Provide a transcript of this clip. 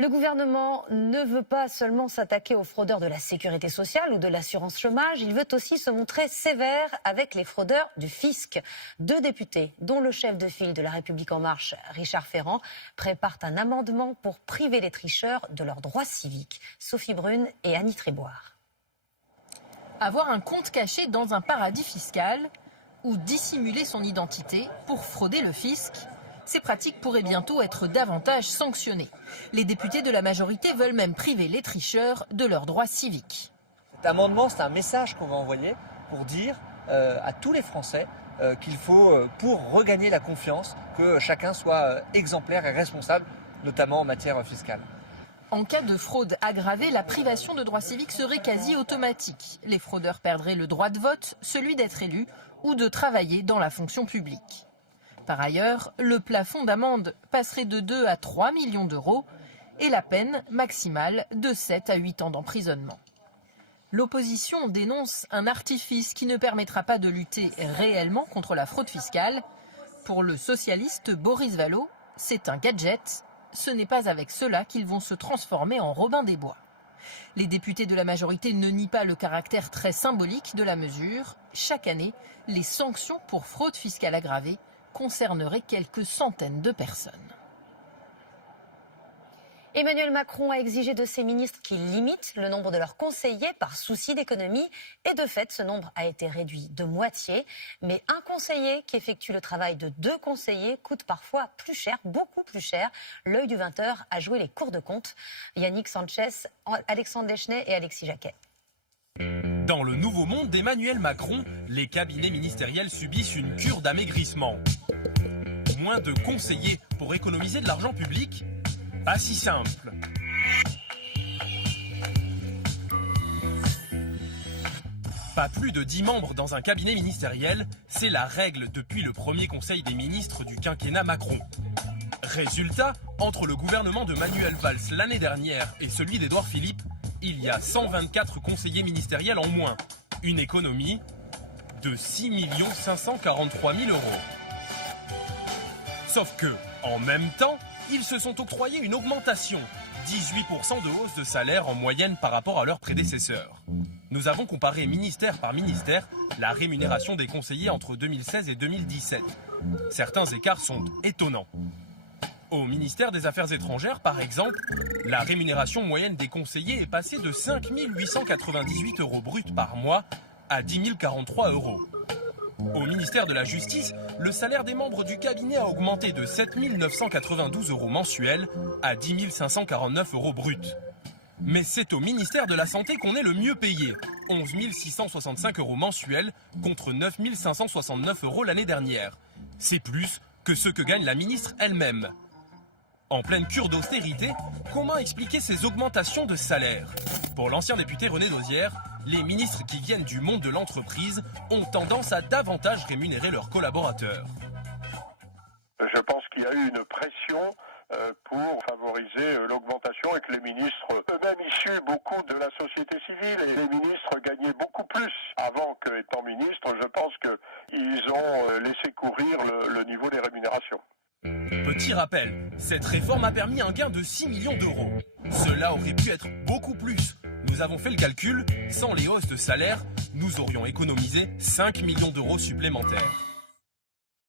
Le gouvernement ne veut pas seulement s'attaquer aux fraudeurs de la sécurité sociale ou de l'assurance chômage, il veut aussi se montrer sévère avec les fraudeurs du fisc. 2 députés, dont le chef de file de La République En Marche, Richard Ferrand, préparent un amendement pour priver les tricheurs de leurs droits civiques. Sophie Brune et Annie Tréboire. Avoir un compte caché dans un paradis fiscal ou dissimuler son identité pour frauder le fisc, ces pratiques pourraient bientôt être davantage sanctionnées. Les députés de la majorité veulent même priver les tricheurs de leurs droits civiques. Cet amendement, c'est un message qu'on va envoyer pour dire à tous les Français qu'il faut, pour regagner la confiance, que chacun soit exemplaire et responsable, notamment en matière fiscale. En cas de fraude aggravée, la privation de droits civiques serait quasi automatique. Les fraudeurs perdraient le droit de vote, celui d'être élu ou de travailler dans la fonction publique. Par ailleurs, le plafond d'amende passerait de 2 à 3 millions d'euros et la peine maximale de 7 à 8 ans d'emprisonnement. L'opposition dénonce un artifice qui ne permettra pas de lutter réellement contre la fraude fiscale. Pour le socialiste Boris Vallaud, c'est un gadget. Ce n'est pas avec cela qu'ils vont se transformer en Robin des Bois. Les députés de la majorité ne nient pas le caractère très symbolique de la mesure. Chaque année, les sanctions pour fraude fiscale aggravée concerneraient quelques centaines de personnes. Emmanuel Macron a exigé de ses ministres qu'ils limitent le nombre de leurs conseillers par souci d'économie. Et de fait, ce nombre a été réduit de moitié. Mais un conseiller qui effectue le travail de 2 conseillers coûte parfois plus cher, beaucoup plus cher. L'œil du 20h a joué les cours de compte. Yannick Sanchez, Alexandre Deschenay et Alexis Jacquet. Dans le nouveau monde d'Emmanuel Macron, les cabinets ministériels subissent une cure d'amaigrissement. Moins de conseillers pour économiser de l'argent public ? Pas si simple. Pas plus de 10 membres dans un cabinet ministériel, c'est la règle depuis le premier conseil des ministres du quinquennat Macron. Résultat, entre le gouvernement de Manuel Valls l'année dernière et celui d'Édouard Philippe, il y a 124 conseillers ministériels en moins. Une économie de 6 543 000 euros. Sauf que, en même temps, ils se sont octroyés une augmentation, 18% de hausse de salaire en moyenne par rapport à leurs prédécesseurs. Nous avons comparé ministère par ministère la rémunération des conseillers entre 2016 et 2017. Certains écarts sont étonnants. Au ministère des Affaires étrangères, par exemple, la rémunération moyenne des conseillers est passée de 5 898 euros bruts par mois à 10 043 euros. Au ministère de la Justice, le salaire des membres du cabinet a augmenté de 7 992 euros mensuels à 10 549 euros bruts. Mais c'est au ministère de la Santé qu'on est le mieux payé, 11 665 euros mensuels contre 9 569 euros l'année dernière. C'est plus que ce que gagne la ministre elle-même. En pleine cure d'austérité, comment expliquer ces augmentations de salaire ? Pour l'ancien député René Dauzière, les ministres qui viennent du monde de l'entreprise ont tendance à davantage rémunérer leurs collaborateurs. Je pense qu'il y a eu une pression pour favoriser l'augmentation et que les ministres, eux-mêmes issus beaucoup de la société civile, et les ministres gagnaient beaucoup plus avant qu'étant ministres. Je pense qu'ils ont laissé courir le niveau des rémunérations. Petit rappel, cette réforme a permis un gain de 6 millions d'euros. Cela aurait pu être beaucoup plus. Nous avons fait le calcul, sans les hausses de salaire, nous aurions économisé 5 millions d'euros supplémentaires.